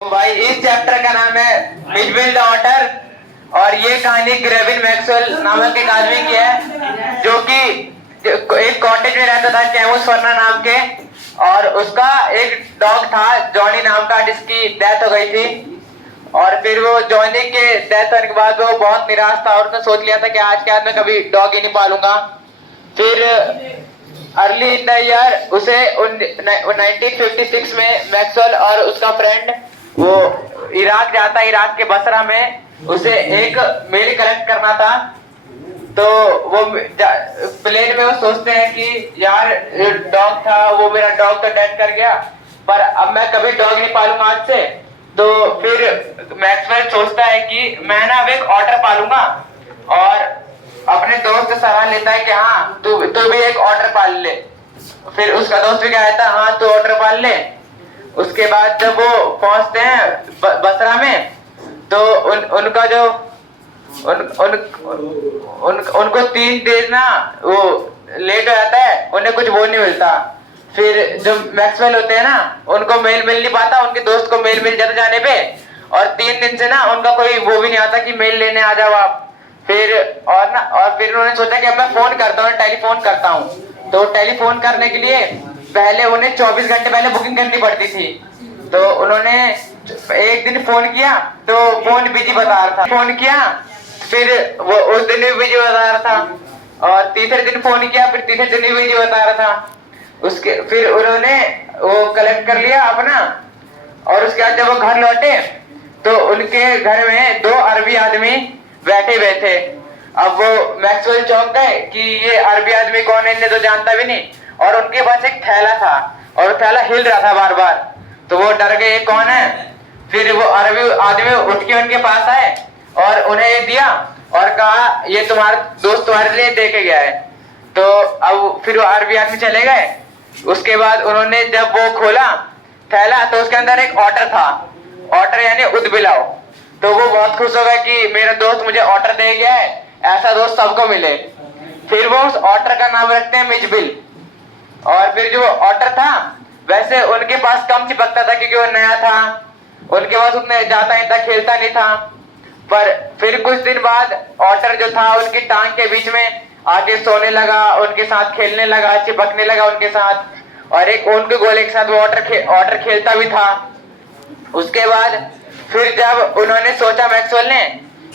भाई इस चैप्टर का नाम है मिचबिल द ऑटर। और ये कहानी ग्रेविन मैक्सवेल नामक एक आदमी की है जो कि एक कॉटेज में रहता था कैमुस फर्ना नाम के। और उसका एक डॉग था जॉनी नाम का जिसकी डेथ हो गई थी। और फिर वो जॉनी के डेथ होने के बाद वो बहुत निराश था और उसने सोच लिया था कि आज के बाद मैं कभी डॉग ही नहीं पालूंगा। फिर अर्ली इन द ईयर उसे 1956 में मैक्सवेल और उसका फ्रेंड वो इराक जाता है। इराक के बसरा में उसे एक मेल कलेक्ट करना था। तो वो प्लेन में वो सोचते हैं कि यार डॉग था, वो मेरा डॉग तो डेड कर गया, पर अब मैं कभी डॉग नहीं पालूंगा आज से। तो फिर मैक्सवेल सोचता है कि मैं ना अब एक ऑटर पालूंगा और अपने दोस्त से सलाह लेता है कि हाँ तू भी एक ऑटर पाल ले। फिर उसका दोस्त भी कहता है हाँ तू ऑटर पाल ले। उसके बाद जब वो पहुंचते हैं बसरा में तो उनका जो उनको 3 दिन ना वो लेट हो जाता है, उन्हें कुछ वो नहीं मिलता। फिर जो मैक्सवेल होते हैं ना उनको मेल मिल नहीं पाता, उनके दोस्त को मेल मिल जाता जाने पे। और 3 दिन से ना उनका कोई वो भी नहीं आता कि मेल लेने आ जाओ आप। फिर फिर उन्होंने सोचा कि अब मैं फोन करता हूँ, टेलीफोन करता हूँ। तो टेलीफोन करने के लिए पहले उन्हें 24 घंटे पहले बुकिंग करनी पड़ती थी। तो उन्होंने एक दिन फोन किया तो फोन बिजी बता रहा था। फोन किया फिर वो उस दिन भी बिजी बता रहा था। और तीसरे दिन फोन किया फिर तीसरे दिन भी बिजी बता रहा था। उसके फिर उन्होंने वो कलेक्ट कर लिया अपना। और उसके बाद जब वो घर लौटे तो उनके घर में 2 अरबी आदमी बैठे हुए थे। अब वो मैक्सवेल चौंक गए कि ये अरबी आदमी कौन है, इन्हें तो जानता भी नहीं। और उनके पास एक थैला था और थैला हिल रहा था बार बार। तो वो डर गए ये कौन है। फिर वो अरबी आदमी उठ के उनके पास आए और उन्हें ये दिया और कहा ये तुम्हारा दोस्त तुम्हारे लिए दे के गया है। तो अब फिर वो अरबी आदमी चले गए। उसके बाद उन्होंने जब वो खोला थैला तो उसके अंदर एक ऑटर था। ऑटर यानी उदबिलाव। तो वो बहुत खुश हो गए कि मेरा दोस्त मुझे ऑटर दे गया है, ऐसा दोस्त सबको मिले। फिर वो उस ऑटर का नाम रखते हैं मिचबिल। और फिर जो ऑटर था वैसे उनके पास कम चिपकता था क्योंकि वो नया था, उनके पास उतने ज्यादा इतना खेलता नहीं था। पर फिर कुछ दिन बाद ऑटर जो था उनकी टांग के बीच में आके सोने लगा, उनके साथ खेलने लगा, चिपकने लगा उनके साथ। और एक ऊन के गोले के साथ वो ऑटर खेलता भी था। उसके बाद फिर जब उन्होंने सोचा मैक्सवेल ने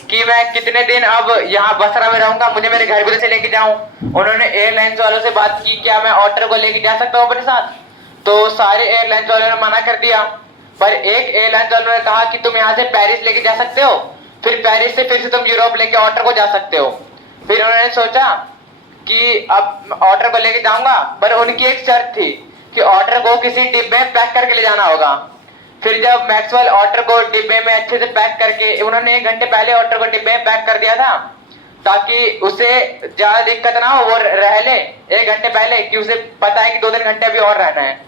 कि मैं कितने दिन अब यहाँ बसरा में रहूंगा, मुझे मेरे घर भी से लेके जाऊं। उन्होंने एयरलाइंस वालों से बात की क्या मैं ऑटर को लेके जा सकता हूँ अपने साथ। तो सारे एयरलाइंस वालों ने मना कर दिया, पर एक एयरलाइंस वालों ने कहा कि तुम यहाँ से पेरिस लेके जा सकते हो, फिर पेरिस से फिर से तुम यूरोप लेके ऑटर को जा सकते हो। फिर उन्होंने सोचा कि अब ऑटर को लेके जाऊंगा, पर उनकी एक शर्त थी कि ऑटर को किसी डिब्बे में पैक करके ले जाना होगा। फिर जब मैक्सवेल ऑटर को डिब्बे में अच्छे से पैक करके, उन्होंने 1 घंटे पहले ऑटर को डिब्बे में पैक कर दिया था ताकि उसे ज्यादा दिक्कत ना हो, वो रह ले 1 घंटे पहले, कि उसे पता है कि 2-3 घंटे अभी और रहना है।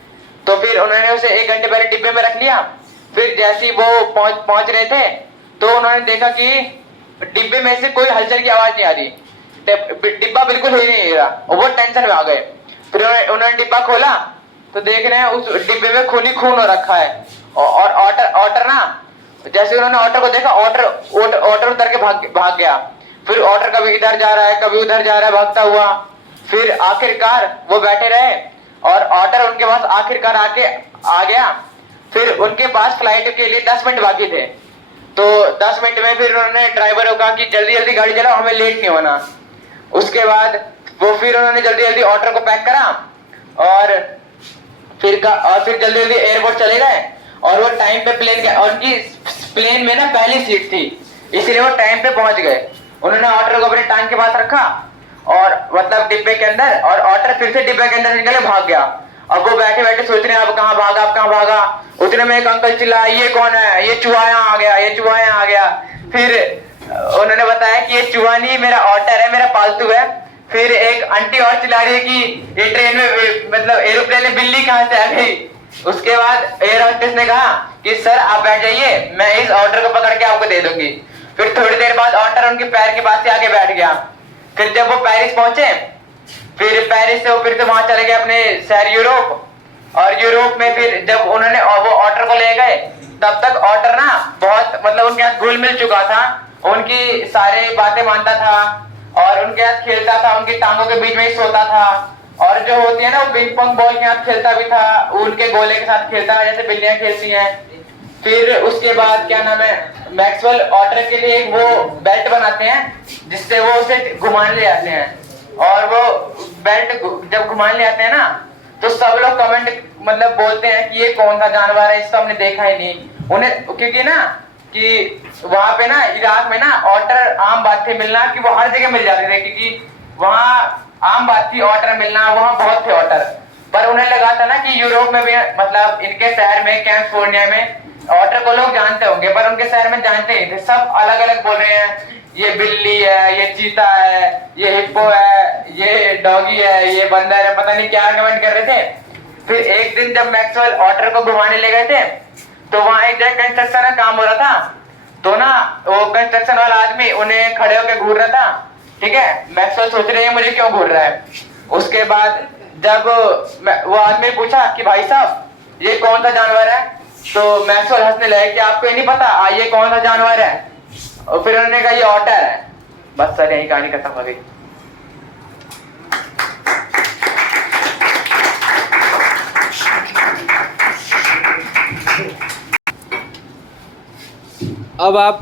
तो फिर उन्होंने उसे 1 घंटे पहले डिब्बे में रख लिया। फिर जैसे ही वो पहुंच रहे थे तो उन्होंने देखा कि डिब्बे में से कोई हलचल की आवाज नहीं आ रही, डिब्बा बिल्कुल ही नहीं रहा और वो टेंशन में आ गए। फिर उन्होंने डिब्बा खोला तो देख रहे हैं उस डिब्बे में खून ही खून हो रखा है। और ऑटर ना जैसे उन्होंने ऑटर को देखा, ऑटर उतर के भाग गया। फिर ऑटर कभी इधर जा रहा है कभी उधर जा रहा है भागता हुआ। फिर आखिरकार वो बैठे रहे और ऑटर उनके पास आखिरकार आके आ गया। फिर उनके पास फ्लाइट के लिए 10 मिनट बाकी थे। तो 10 मिनट में फिर उन्होंने ड्राइवर को कहा कि जल्दी जल्दी गाड़ी चलाओ, हमें लेट नहीं होना। उसके बाद फिर उन्होंने जल्दी जल्दी ऑटर को पैक करा और फिर जल्दी जल्दी एयरपोर्ट चले गए। और वो टाइम पे और उनकी प्लेन में ना पहली सीट थी, इसलिए वो टाइम पे पहुंच गए। उन्होंने ऑटर को अपने टांग के पास रखा और मतलब डिब्बे के अंदर, और ऑटर फिर से डिब्बे के अंदर निकले भाग गया। अब वो बैठे बैठे सोच रहे हैं अब कहाँ भागा अब कहाँ भागा। उतने में एक अंकल चिल्लाया ये कौन है, ये चूहा यहाँ आ गया, ये चूहा यहाँ आ गया। फिर उन्होंने बताया कि ये चूहा नहीं मेरा ऑटर है, मेरा पालतू है। फिर एक आंटी और चिल्ला रही है कि ये ट्रेन में मतलब एरोप्लेन में बिल्ली कहाँ से आ गई। उसके बाद एयर होस्टेस ने कहा कि सर आप बैठ जाइए, मैं इस ऑर्डर को पकड़ के आपको दे दूंगी। फिर थोड़ी देर बाद ऑर्डर उनके पैर के पास से आके बैठ गया। फिर जब वो पेरिस पहुंचे फिर पेरिस से वो फिर से वहां चले गए अपने शहर यूरोप। और यूरोप में फिर जब उन्होंने वो ऑर्डर को ले गए तब तक ऑटर ना बहुत मतलब उनके साथ घुल मिल चुका था, उनकी सारे बातें मानता था और उनके साथ खेलता था, उनकी टांगों के बीच में ही सोता था और जो होती है ना वो पिंग पोंग बॉल के साथ खेलता भी था, उनके गोले के साथ खेलता है जैसे बिल्लियां खेलती हैं। फिर उसके बाद क्या नाम है, मैक्सवेल ऑटर के लिए एक वो बेल्ट बनाते हैं जिससे वो उसे घुमाने ले जाते हैं और वो बेल्ट जब घुमाने ले आते हैं ना तो सब लोग कमेंट मतलब बोलते हैं कि ये कौन सा जानवर है, इसको हमने देखा ही नहीं उन्हें, क्योंकि ना कि वहां पे ना इराक में ना ऑटर आम बात थी मिलना, कि वो हर जगह मिल जाते थे क्योंकि वहाँ आम बात थी ऑटर मिलना, वहाँ बहुत थे ऑटर। पर उन्हें लगा था ना कि यूरोप में भी मतलब इनके शहर में कैलिफोर्निया में ऑटर को लोग जानते होंगे, पर उनके शहर में जानते नहीं थे, सब अलग अलग बोल रहे हैं, ये बिल्ली है, ये चीता है, ये हिप्पो है, ये डॉगी है, ये बंदर है, पता नहीं क्या कमेंट कर रहे थे। फिर एक दिन जब मैक्सवेल ऑटर को घुमाने ले गए थे तो वहां एक जगह कंस्ट्रक्शन का काम हो रहा था, तो ना वो कंस्ट्रक्शन वाला आदमी उन्हें खड़े होकर घूर रहा था, ठीक है। मैक्सवेल सोच रहे हैं मुझे क्यों घूर रहा है। उसके बाद जब वो आदमी पूछा कि भाई साहब ये कौन सा जानवर है, तो मैक्सवेल हंसने लगे कि आपको ये नहीं पता ये कौन सा जानवर है, और फिर उन्होंने कहा ये ऑटर है। बस सर यही कहानी खत्म हो गई। अब आप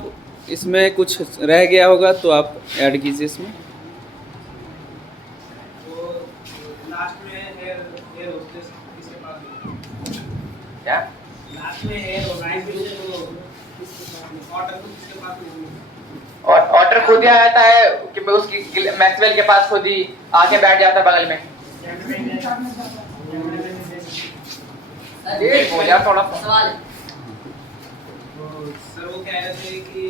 इसमें कुछ रह गया होगा तो आप ऐड कीजिए इसमें। लास्ट में हेयर होस्टेस किसके पास होगी? क्या लास्ट में हेयर होगा तो ऑर्डर को किसके पास होगी? और ऑर्डर खुद ही आ जाता है कि उसकी मैक्सवेल के पास खुद ही आके बैठ जाता है बगल में। बोलिए थोड़ा सा सवाल है। सर वो कह रहे थे कि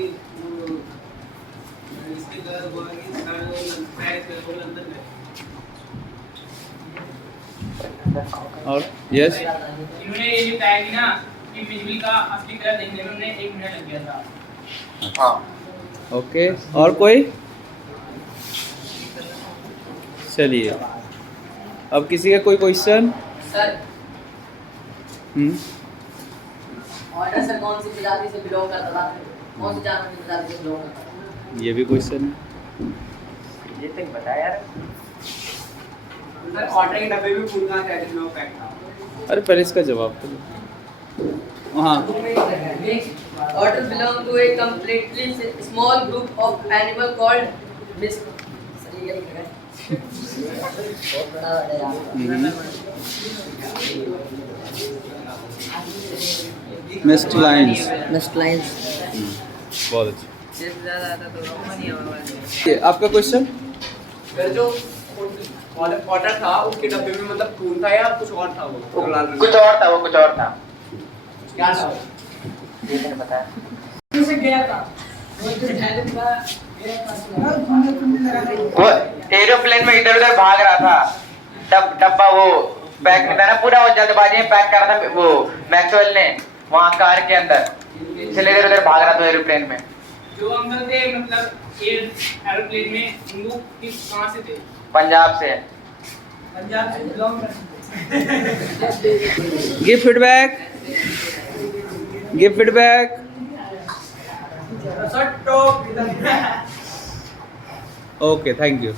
इसके दर्द हुआ कि सर वो पैर से लंदन में और यस इन्होंने ये बताया कि ना कि बिजली का असली कलर देखने में उन्हें 1 मिनट लग गया था। हाँ ओके, और कोई? चलिए अब किसी का कोई क्वेश्चन? सर ऑर्डर सर कौन सी प्रजाति से बिलोंग करता था, कौन सी जानवर की प्रजाति से बिलोंग करता था? ये भी क्वेश्चन है। ये तो बता यार। सर ऑर्डर के डब्बे में फूल कहाँ से आए थे लोग पैक था? अरे पहले इसका जवाब तो दो। हाँ order belong to a completely small group of animal called miss. Sir ये क्या लिखा है? बहुत बड़ा है यार। Missed lines. Missed lines. बहुत अच्छी। जिस ज़्यादा आता तो रोमा नहीं आवा। ये आपका क्वेश्चन? सर जो ऑर्डर था उसके डब्बे में मतलब फूल था या कुछ और था? वो कुछ और था, वो कुछ और था। क्या था? ये मैंने बताया। से गया था वो जो ढाल था मेरे पास वो एरोप्लेन में इधर उधर भाग रहा था, डब्बा वो पैक में था ना पूरा, वो जल्दबाजी में पैक कर रहा था वो मैक्सवेल ने वहाँ कार के अंदर, इसलिए इधर उधर भाग रहा था एरोप्लेन में। जो अंकल थे मतलब एरोप्लेन में वो किस कहाँ से थे? पंजाब से। पंजाब से बिलोंग करते थे। Give feedback, give feedback. Sir top okay, thank you.